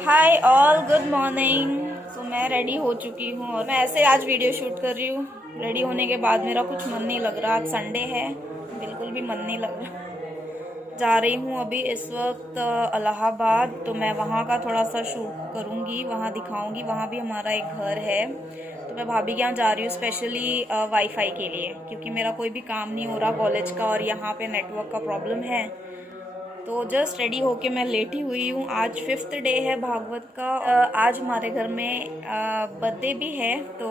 हाय all, good morning. So मैं ready हो चुकी हूँ और मैं ऐसे आज वीडियो शूट कर रही हूँ। रेडी होने के बाद मेरा कुछ मन नहीं लग रहा। आज संडे है, बिल्कुल भी मन नहीं लग रहा। जा रही हूँ अभी इस वक्त इलाहाबाद, तो मैं वहाँ का थोड़ा सा शूट करूँगी, वहाँ दिखाऊँगी। वहाँ भी हमारा एक घर है, तो मैं भाभी के यहाँ जा रही हूँ स्पेशली वाईफाई के लिए, क्योंकि मेरा कोई भी काम नहीं हो रहा कॉलेज का और यहाँ पे नेटवर्क का प्रॉब्लम है। तो जस्ट रेडी होके मैं लेटी हुई हूँ। आज 5th डे है भागवत का। आज हमारे घर में बर्थडे भी है, तो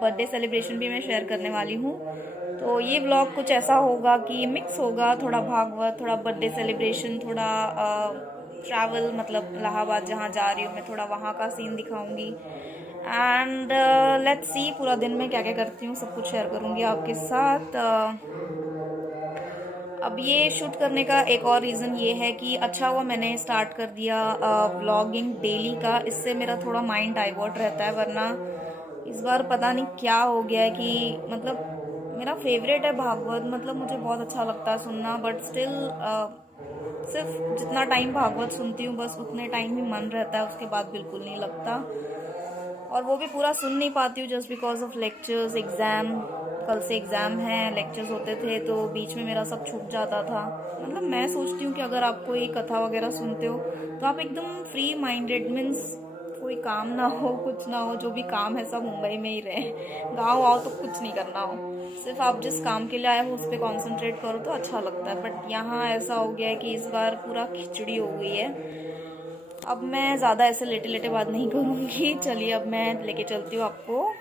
बर्थडे सेलिब्रेशन भी मैं शेयर करने वाली हूँ। तो ये व्लॉग कुछ ऐसा होगा कि मिक्स होगा, थोड़ा भागवत, थोड़ा बर्थडे सेलिब्रेशन, थोड़ा ट्रैवल, मतलब इलाहाबाद जहाँ जा रही हूँ मैं, थोड़ा वहाँ का सीन दिखाऊंगी। एंड लेट्स सी पूरा दिन में क्या क्या करती हूँ, सब कुछ शेयर करूँगी आपके साथ। अब ये शूट करने का एक और रीज़न ये है कि अच्छा हुआ मैंने स्टार्ट कर दिया व्लॉगिंग डेली का। इससे मेरा थोड़ा माइंड डाइवर्ट रहता है, वरना इस बार पता नहीं क्या हो गया है कि मतलब मेरा फेवरेट है भागवत, मतलब मुझे बहुत अच्छा लगता है सुनना, बट स्टिल सिर्फ जितना टाइम भागवत सुनती हूँ बस उतने टाइम ही मन रहता है, उसके बाद बिल्कुल नहीं लगता। और वो भी पूरा सुन नहीं पाती हूँ just because of lectures, exam. कल से एग्ज़ाम हैं, लेक्चर्स होते थे तो बीच में मेरा सब छूट जाता था। मतलब मैं सोचती हूँ कि अगर आप कोई कथा वगैरह सुनते हो तो आप एकदम फ्री माइंडेड, मीन्स कोई काम ना हो, कुछ ना हो, जो भी काम है सब मुंबई में ही रहे। गाँव आओ तो कुछ नहीं करना हो, सिर्फ आप जिस काम के लिए आए हो उस पर कॉन्सेंट्रेट करो तो अच्छा लगता है। बट यहाँ ऐसा हो गया है कि इस बार पूरा खिचड़ी हो गई है। अब मैं ज़्यादा ऐसे लेटे लेटे बात नहीं करूँगी। चलिए अब मैं लेके चलती हूँ आपको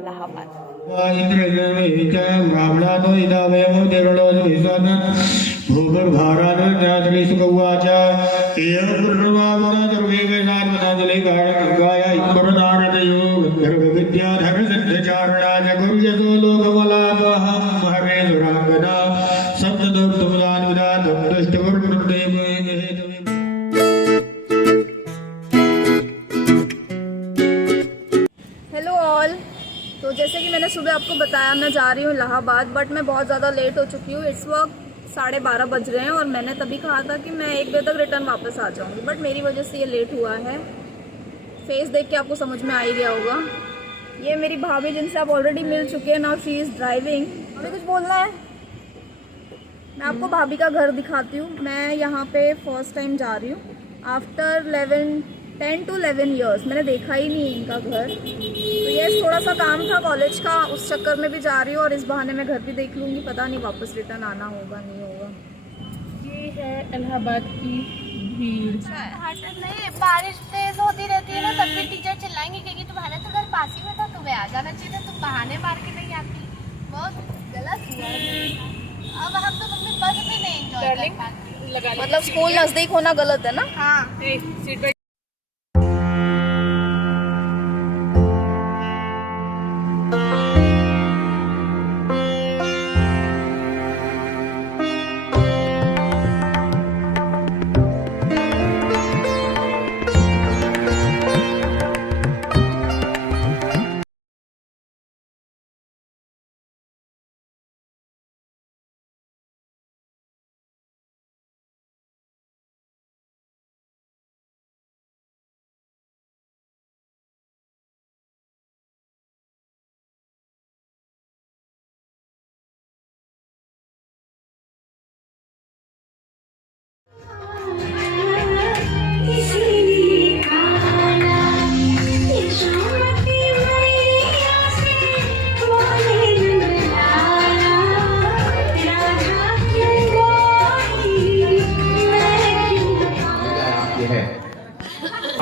इलाहाबाद। Hello all. तो जैसे कि मैंने सुबह आपको बताया मैं जा रही हूँ इलाहाबाद, बट मैं बहुत ज़्यादा लेट हो चुकी हूँ। इस वक्त 12:30 बज रहे हैं और मैंने तभी कहा था कि मैं 1 बजे तक रिटर्न वापस आ जाऊँगी, बट मेरी वजह से ये लेट हुआ है। फेस देख के आपको समझ में आ ही गया होगा। ये मेरी भाभी जिनसे आप ऑलरेडी मिल चुके हैं, नाउ शी इज़ ड्राइविंग। अभी कुछ बोलना है? मैं आपको भाभी का घर दिखाती हूँ। मैं यहाँ पे फर्स्ट टाइम जा रही हूँ आफ्टर 10 to 11 ईयर्स। मैंने देखा ही नहीं इनका घर, तो ये थोड़ा सा काम था कॉलेज का, उस चक्कर में भी जा रही हूँ और इस बहाने मैं घर भी देख लूँगी। पता नहीं वापस रिटर्न आना होगा नहीं होगा। ये है इलाहाबाद की भीड़। नहीं, बारिश तेज होती रहती है ना, तब भी टीचर चिल्लाएंगे क्योंकि तुम्हारा तो घर पास ही में था, तुम्हें आ जाना चाहिए था, तुम बहाने मार के नहीं आती। बहुत गलत हुआ। अब हम तो अपनी बस भी नहीं एंजॉय कर पाते। मतलब स्कूल नज़दीक होना गलत है ना? हाँ। सीट बेल्ट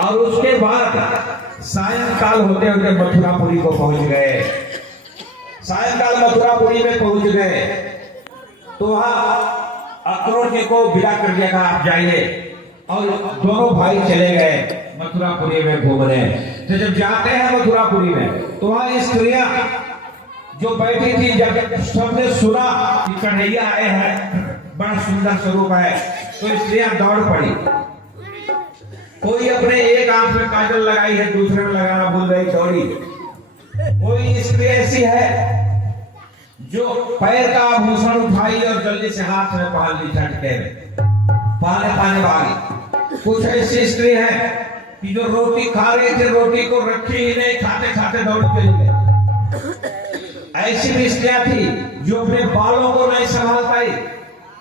और उसके बाद सायंकाल होते होते मथुरापुरी को पहुंच गए। सायंकाल मथुरापुरी में पहुंच गए तो वहां अक्रूर जी को विदा कर दिया था, आप जाइए। और दोनों भाई चले गए मथुरापुरी में घूमने। तो जब जाते हैं मथुरापुरी में तो वहां स्त्रियां जो बैठी थी, जब सबने सुना कि कन्हैया आए हैं, बड़ा सुंदर स्वरूप है, तो स्त्रियां दौड़ पड़ी। कोई अपने एक आंख में काजल लगाई है, दूसरे में लगाना भूल गई, दौड़ी। कोई स्त्री ऐसी है जो पैर का आभूषण उठाई और जल्दी से हाथ में पहन ली, झटके में पाने भागी। कुछ ऐसी स्त्री है कि जो रोटी खा रहे थे रोटी को रखी ही नहीं, खाते खाते दौड़ के गए। ऐसी भी स्त्रियां थी जो अपने बालों को नहीं संभाल पाई,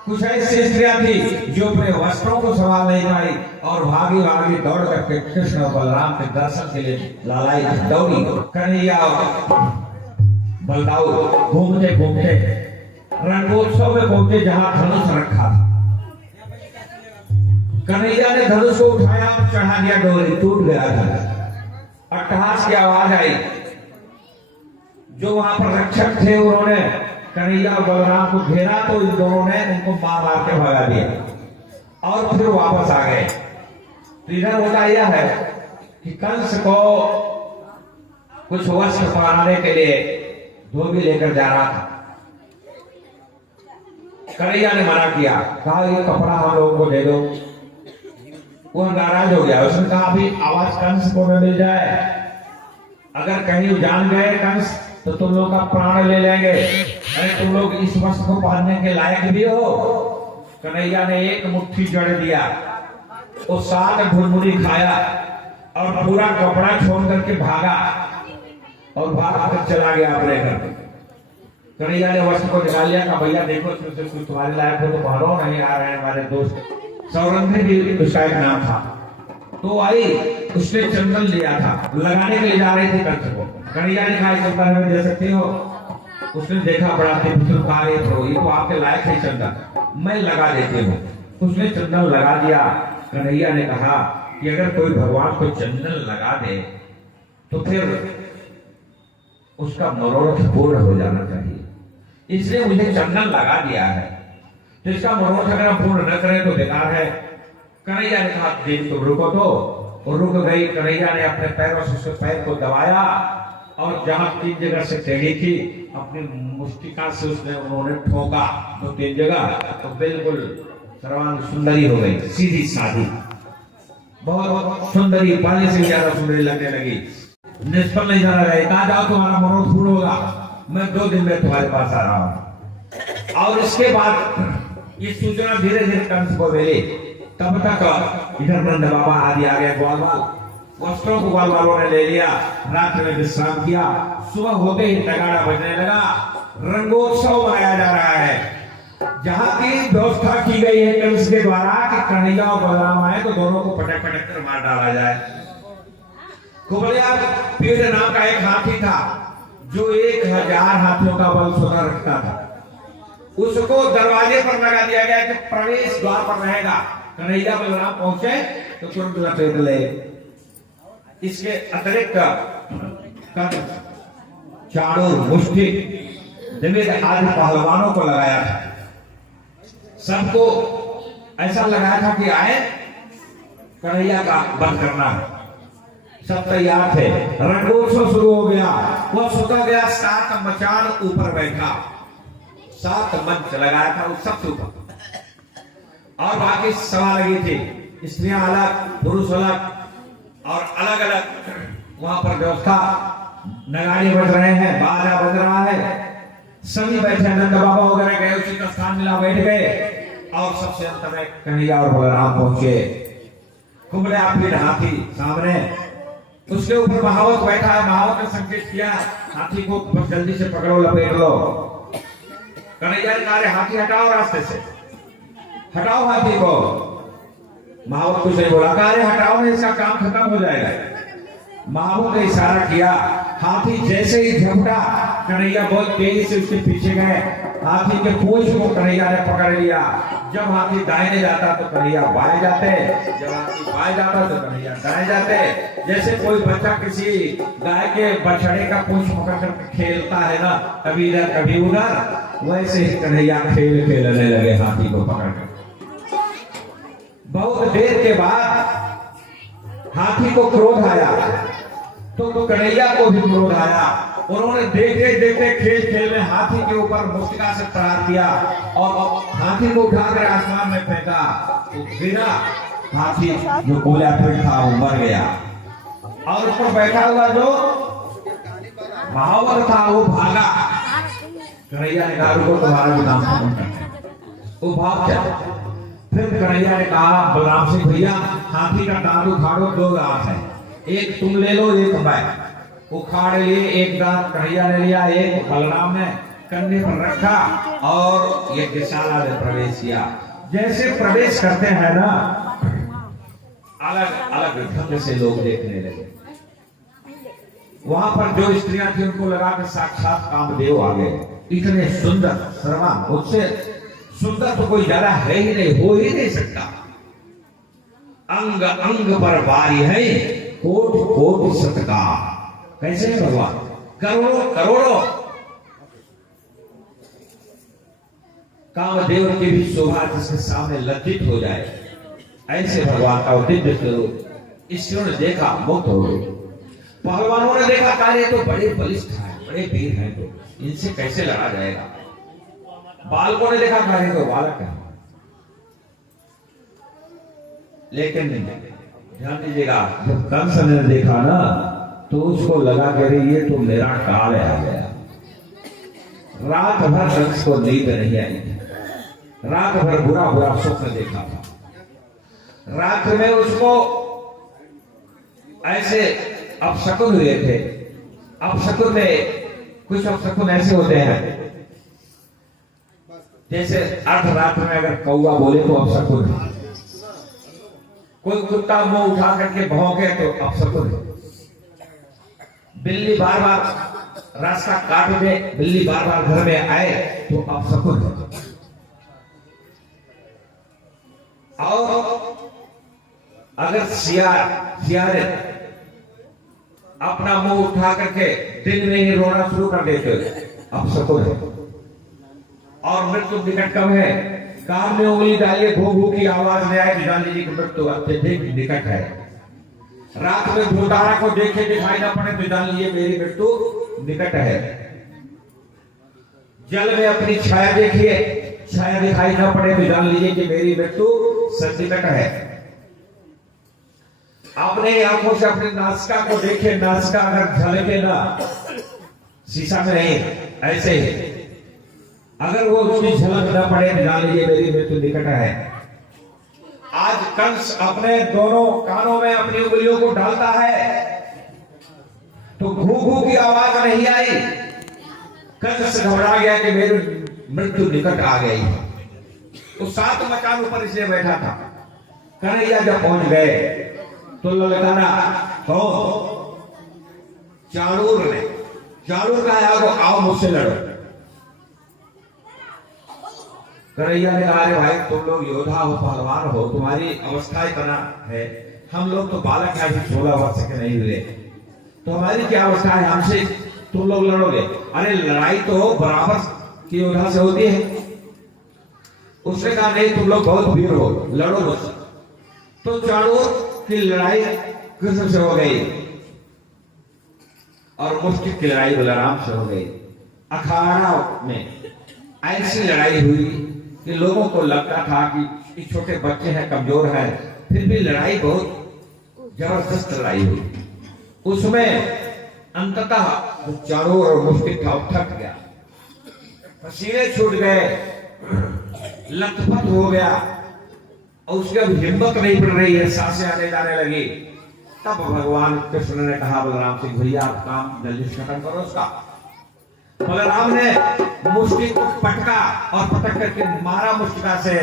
कुछ ऐसी स्त्रियां थी जो अपने वस्त्रों को संभाल नहीं पाई और भागी भागी दौड़ करके कृष्ण और बलराम के दर्शन के लिए लालाई दौड़ी। कन्हैया और बलदाऊ घूमते घूमते रंगोत्सव में पहुंचे जहां धनुष रखा था। कन्हैया ने धनुष को उठाया और चढ़ा दिया, डोरी टूट गया था। अट्टहास की आवाज आई। जो वहां पर रक्षक थे उन्होंने कन्हैया और बलराम को घेरा तो इन दोनों ने उनको मार मार के भगा दिया और फिर वापस आ गए। तो इधर होता यह है कि कंस को कुछ वस्त्र पहनाने के लिए धोबी लेकर जा रहा था। कन्हैया ने मना किया, कहा ये कपड़ा हम लोगों को दे दो। वो नाराज हो गया। उसने कहा अभी आवाज कंस को न मिल जाए, अगर कहीं जान गए कंस तो तुम लोग का प्राण ले लेंगे। अरे तुम लोग इस वस्त्र को पहनने के लायक भी हो। कन्हैया ने एक मुट्ठी जड़ दिया, वो 7 भुरभुरी खाया और पूरा कपड़ा छोड़ करके भागा और भाग कर चला गया अपने घर। कन्हैया ने वस्त्र को निकाल लिया, कहा भैया देखो कुछ तुम्हारे लायक हो तो पहनो, नहीं आ रहे हैं हमारे दोस्त। सौरंधी भी उसका एक नाम था। तो आई, उसने चंदन लिया था, लगाने के लिए जा रही थी कंस को। कन्हैया ने कहा चंदन हमें दे सकती हो? उसने देखा बड़ा ये तो आपके लायक है चंदन, मैं लगा देती हूँ। उसने चंदन लगा दिया। कन्हैया ने कहा कि अगर कोई भगवान को चंदन लगा दे तो फिर उसका मनोरथ पूर्ण हो जाना चाहिए, इसलिए मुझे चंदन लगा दिया है, तो इसका मनोरथ अगर हम पूर्ण न करें तो बेकार है। कन्हैया ने कहा देवी तुम रुको तो, और रुक गई। कन्हैया ने अपने पैरों से उसके पैर को दबाया और जहां 3 जगह से टेढ़ी थी अपनी मुष्टिका से उसने उन्होंने ठोका तो 3 जगह, तो बिल्कुल सर्वांग सुंदरी हो गई, सीधी साधी, बहुत सुंदरी, पहले से ज्यादा सुंदरी लगने लगी। निष्फल नहीं जाना रहे, कहा जाओ तुम्हारा मनोरथ पूर्ण होगा, मैं 2 दिन में तुम्हारे पास आ रहा हूं। और इसके बाद ये सूचना धीरे धीरे कंस को मिली। तब तक इधर नंद बाबा आदि आ गए, ग्वालवाल वस्त्रों को ग्वालवालों ने ले लिया, रात में विश्राम किया। सुबह होते ही नगाड़ा बजने लगा, रंगोत्सव मनाया जा रहा है। जहां की व्यवस्था की गई है कंस के द्वारा कि कन्हैया और बलराम आए तो दोनों को पटक पटक कर मार डाला जाए। कुबलिया पीड़ नाम का एक हाथी था जो 1000 हाथियों का बल स्वतः रखता था। उसको दरवाजे पर लगा दिया गया कि प्रवेश द्वार पर रहेगा, कन्हैया बलराम पहुंचे तो तुरंत लपेट ले। इसके अतिरिक्त चाणूर, मुष्टि, जमीन आदि पहलवानों को लगाया था। सबको ऐसा लगाया था कि आए कन्हैया का बंद करना। सब तैयार थे, रंगोत्सव शुरू हो गया। वह सुता गया 7 मचान ऊपर बैठा, 7 मंच लगाया था उस सबसे ऊपर, और बाकी सभा लगी थी, स्त्रियां अलग, पुरुष अलग, और अलग अलग वहां पर व्यवस्था। नगाड़े बज रहे हैं, बाजा बज रहा है, सभी बैठे। नंद बाबा वगैरह गए, उसी का स्थान मिला, बैठ गए। और सबसे अंत में कन्हैया और बलराम पहुंचे। कुबड़े पीठ हाथी सामने, उसके ऊपर महावत बैठा है। महावत ने संकेत किया हाथी को जल्दी से पकड़ो, लपेट लो। कन्हैया ने कहा हाथी हटाओ, रास्ते से हटाओ हाथी को। महावत कुछ नहीं बोला, कहा हटाओ नहीं, इसका काम खत्म हो जाएगा। महावत ने इशारा किया, हाथी जैसे ही झपटा, कन्हैया बहुत तेजी से उसके पीछे गए। हाथी के पूंछ को कन्हैया ने पकड़ लिया। जब हाथी दाहिने जाता तो कन्हैया बाएं जाते, जब हाथी बाएं जाता तो कन्हैया दाएं जाते। जैसे कोई बच्चा किसी गाय के बछड़े का पूंछ पकड़ कर खेलता है ना, कभी इधर कभी उधर, वैसे ही कन्हैया खेल खेलने लगे हाथी को पकड़कर। बहुत देर के बाद हाथी को क्रोध आया, तो कन्हैया को भी क्रोध आया। उन्होंने देखते देखते खेल खेल में हाथी के ऊपर मुष्टिका से प्रहार किया और हाथी को उठाकर आसमान में फेंका। तो गिरा हाथी, जो गोला पीठ था वो मर गया। और ऊपर बैठा हुआ जो महावत था वो भागा। कन्हैया ने कहा रुको, तुम्हारा भी नाम वो भाग चला। फिर कन्हैया ने कहा बलराम सिंह भैया हाथी का दांत उखाड़ो, 2 दांत है, एक तुम ले लो, एक मैं। उखाड़ लिए, एक दांत कन्हैया ने लिया, एक बलराम ने कंधे पर रखा और ये यज्ञशाला में प्रवेश किया। जैसे प्रवेश करते हैं ना, अलग अलग ढंग से लोग देखने लगे। वहां पर जो स्त्रियां थी उनको लगा कि साक्षात कामदेव आ गए। इतने सुंदर, सर्वांग, उससे सुंदर तो कोई ज्यादा है ही नहीं, हो ही नहीं सकता। अंग अंग पर बारी है कोटि कोटि सत्कार। कैसे है भगवान? करोड़ों करोड़ों कामदेव की भी शोभा जिसके सामने लज्जित हो जाए, ऐसे भगवान का दिव्य स्वरूप ईश्वर ने देखा, मुक्त हो गए। पहलवानों ने देखा कार्य तो बड़े बलिष्ठ हैं, बड़े वीर हैं, तो इनसे कैसे लड़ा जाएगा। बालकों ने देखा कार्य तो बालक है। लेकिन ध्यान दीजिएगा, जब कंस ने देखा ना तो उसको लगा कि ये तो मेरा काल आ गया। रात भर कंस को नींद नहीं आई, रात भर बुरा बुरा स्वप्न देखा था। रात में उसको ऐसे अपशकुन हुए थे। अपशकुन में कुछ अपशकुन ऐसे होते हैं, जैसे अर्ध रात में अगर कौवा बोले तो अपशकुन है, कोई कुत्ता मुंह उठा करके भौंके तो अपशकुन है, बिल्ली बार बार रास्ता काट दे, बिल्ली बार बार घर में आए तो अपशकुन है। और अगर सियारे अपना मुंह उठा करके दिन में ही रोना शुरू कर देते अपशकुन है। और मृत्यु निकट कब है? कान में उंगली डालिए, घू घू की आवाज में आए, जान लीजिए कि मृत्यु अत्यधिक निकट है। रात में ध्रुवतारा को देखे दिखाई ना पड़े तो जान लीजिए मेरी मृत्यु निकट है। जल में अपनी छाया देखिए, छाया दिखाई ना पड़े तो जान लीजिए कि मेरी मृत्यु सन्निकट है। अपने आंखों से अपनी नासिका को देखे, नासिका अगर झलके ना, शीशा में नहीं, ऐसे ही अगर वो उसकी झलक न पड़े तो जान लीजिए मेरी मृत्यु निकट है। आज कंस अपने दोनों कानों में अपनी उंगलियों को डालता है तो घू घू की आवाज नहीं आई। कंस घबरा गया कि मेरी मृत्यु निकट आ गई। तो 7 मकान ऊपर इसलिए बैठा था। कन्हैया जब पहुंच गए तो ललकारा कौन? चाणूर ने। चाणूर कहा आओ मुझसे लड़ो। कन्हैया ने कहा, भाई तुम लोग योद्धा हो, पहलवान हो, तुम्हारी अवस्था इतना है, हम लोग तो बालक हैं, अभी 16 वर्ष के नहीं हुए, तो हमारी क्या अवस्था है, हमसे तुम लोग लड़ोगे? अरे लड़ाई तो बराबर की योद्धा से होती है। उसने कहा नहीं, तुम लोग बहुत वीर हो, लड़ो मुझसे। तो चाणूर की लड़ाई कृष्ण से हो गई और मुष्टि की लड़ाई बलराम से हो गई। अखाड़ा में ऐसी लड़ाई हुई कि लोगों को लगता था कि छोटे बच्चे हैं, कमजोर हैं, फिर भी लड़ाई बहुत जबरदस्त लड़ाई हुई। उसमें अंततः चाणूर और मुष्टि था थक गया, पसीने छूट गए, लथपथ हो गया और उसकी अब हिम्मत नहीं पड़ रही है, सांसें आने जाने लगी। तब भगवान कृष्ण ने कहा बलराम से, भैया आप काम जल्दी खत्म करो उसका। बलराम ने मुष्टि को पटका और पटक करके मारा मुष्टिका से,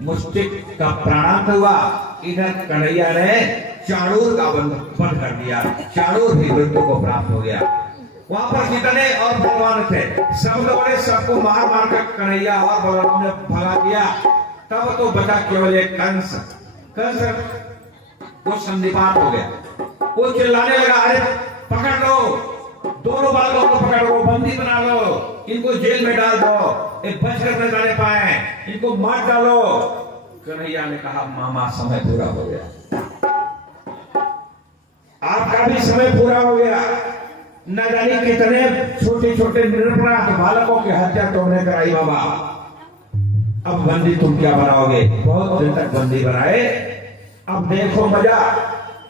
मुष्टिक का प्राणांत हुआ। इधर कन्हैया ने चाणूर का बंध कर दिया, चाणूर भी मृत्यु को प्राप्त हो गया। वहां पर जितने और बलवान थे सब लोगों ने सबको मार मार कर कन्हैया और बलराम ने भगा दिया। तब तो बचा केवल एक कंस। कंस वो संधिपात हो गया, वो चिल्लाने लगा, अरे पकड़ लो, दोनों बालकों को पकड़ लो, बंदी बना लो, इनको जेल में डाल दो, ये बच कर न जाने पाए, इनको मार डालो। कन्हैया ने कहा, मामा समय पूरा हो गया, आपका भी समय पूरा हो गया। न जाने कितने छोटे छोटे निरपराध बालकों की हत्या तुमने कराई बाबा, अब बंदी तुम क्या बनाओगे? बहुत दिन तक बंदी बनाए, अब देखो मजा।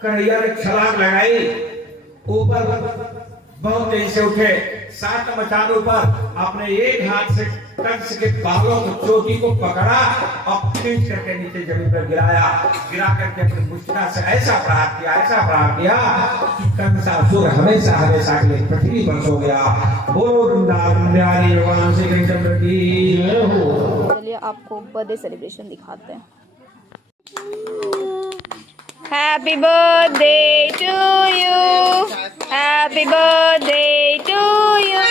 कन्हैया ने छलांग लगाई, ऊपर बहुत तेजी से उठे, 7 मचानों पर अपने एक हाथ से कंस के बालों को, चोटी को पकड़ा और खींच करके नीचे जमीन पर गिराया। गिरा करके अपनी मुष्टिका से ऐसा प्रहार किया कि कंसासुर हमेशा हमेशा के लिए पृथ्वी पर सो गया। बोलो वृंदावन बिहारी भगवान श्री कृष्ण की जय हो। चलिए आपको बर्थडे सेलिब्रेशन दिखाते हैं। Happy birthday to you, happy birthday to you.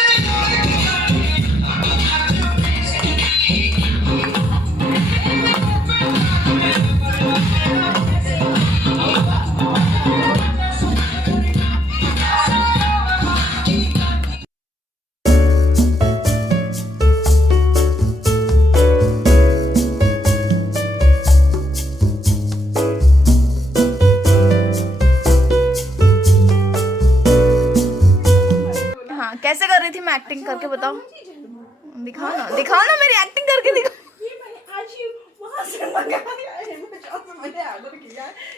कैसे कर रही थी मैं एक्टिंग करके, बताओ, दिखाओ ना मेरी एक्टिंग करके दिखाओ।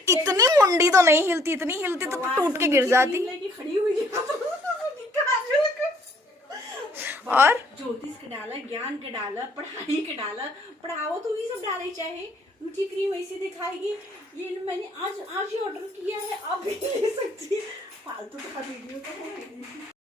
इतनी मुंडी तो नहीं हिलती, इतनी हिलती तो टूट के गिर जाती। और ज्योतिष का डाला, ज्ञान का डाला, पढ़ाई का डाला, पढ़ाओ तो ये सब डाले, चाहे ऊँची क्रीम ऐसे दिखाएगी। ये मैंने आज ही ऑर्डर किया है, आप भी ले सकती है। फालतू का वीडियो तो है।